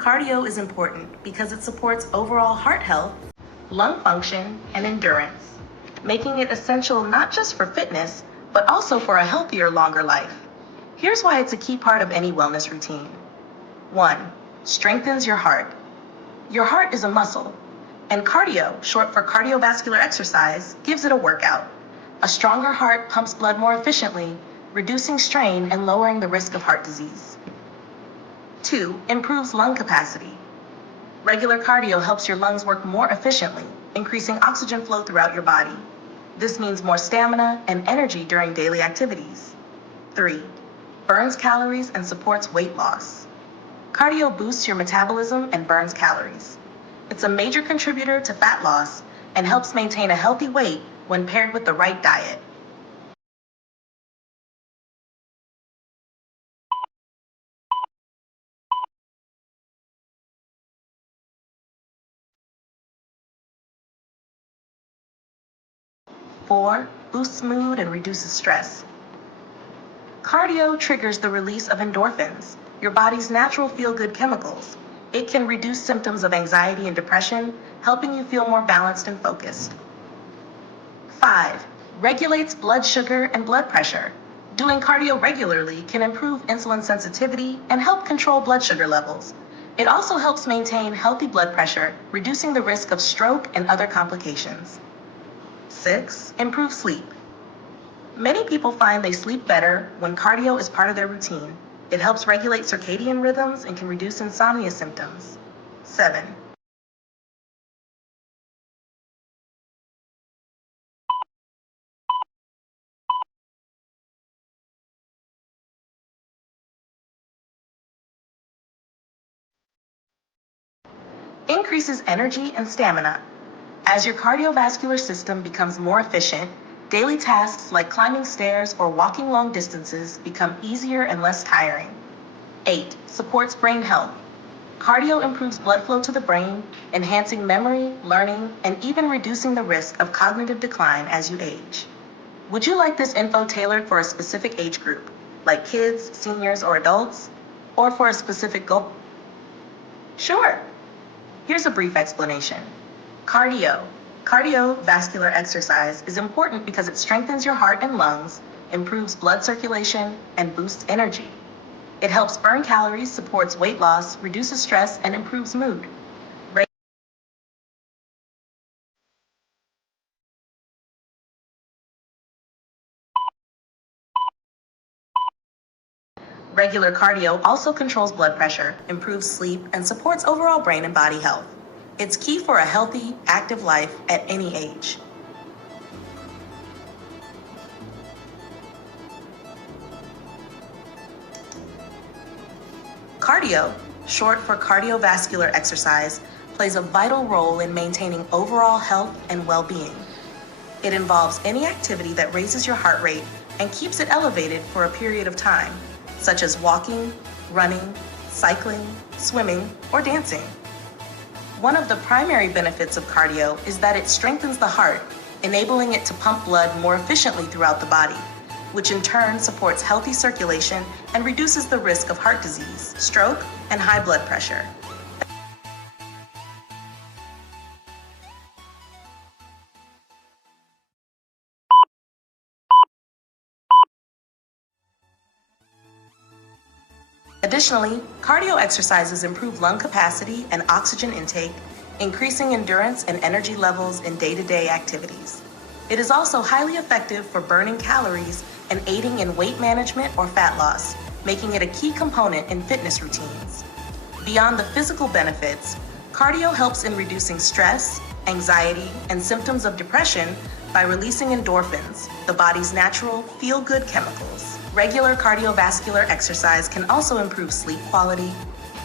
Cardio is important because it supports overall heart health, lung function, and endurance, making it essential not just for fitness, but also for a healthier, longer life. Here's why it's a key part of any wellness routine. 1. Strengthens your heart. Your heart is a muscle, and cardio, short for cardiovascular exercise, gives it a workout. A stronger heart pumps blood more efficiently, reducing strain and lowering the risk of heart disease. 2. Improves lung capacity. Regular cardio helps your lungs work more efficiently, increasing oxygen flow throughout your body. This means more stamina and energy during daily activities. 3. Burns calories and supports weight loss. Cardio boosts your metabolism and burns calories. It's a major contributor to fat loss and helps maintain a healthy weight when paired with the right diet. Four, boosts mood and reduces stress. Cardio triggers the release of endorphins, your body's natural feel-good chemicals. It can reduce symptoms of anxiety and depression, helping you feel more balanced and focused. 5. Regulates blood sugar and blood pressure. Doing cardio regularly can improve insulin sensitivity and help control blood sugar levels. It also helps maintain healthy blood pressure, reducing the risk of stroke and other complications. 6. Improves sleep. Many people find they sleep better when cardio is part of their routine. It helps regulate circadian rhythms and can reduce insomnia symptoms. 7. Increases energy and stamina. As your cardiovascular system becomes more efficient, daily tasks like climbing stairs or walking long distances become easier and less tiring. 8. Supports brain health. Cardio improves blood flow to the brain, enhancing memory, learning, and even reducing the risk of cognitive decline as you age. Would you like this info tailored for a specific age group, like kids, seniors, or adults, or for a specific goal? Sure. Here's a brief explanation. Cardiovascular exercise is important because it strengthens your heart and lungs, improves blood circulation, and boosts energy. It helps burn calories, supports weight loss, reduces stress, and improves mood. Regular cardio also controls blood pressure, improves sleep, and supports overall brain and body health. It's key for a healthy, active life at any age. Cardio, short for cardiovascular exercise, plays a vital role in maintaining overall health and well-being. It involves any activity that raises your heart rate and keeps it elevated for a period of time, such as walking, running, cycling, swimming, or dancing. One of the primary benefits of cardio is that it strengthens the heart, enabling it to pump blood more efficiently throughout the body, which in turn supports healthy circulation and reduces the risk of heart disease, stroke, and high blood pressure. Additionally, cardio exercises improve lung capacity and oxygen intake, increasing endurance and energy levels in day-to-day activities. It is also highly effective for burning calories and aiding in weight management or fat loss, making it a key component in fitness routines. Beyond the physical benefits, cardio helps in reducing stress, anxiety, and symptoms of depression by releasing endorphins, the body's natural feel-good chemicals. Regular cardiovascular exercise can also improve sleep quality,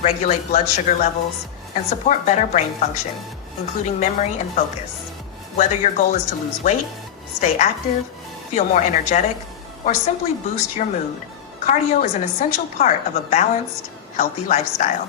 regulate blood sugar levels, and support better brain function, including memory and focus. Whether your goal is to lose weight, stay active, feel more energetic, or simply boost your mood, cardio is an essential part of a balanced, healthy lifestyle.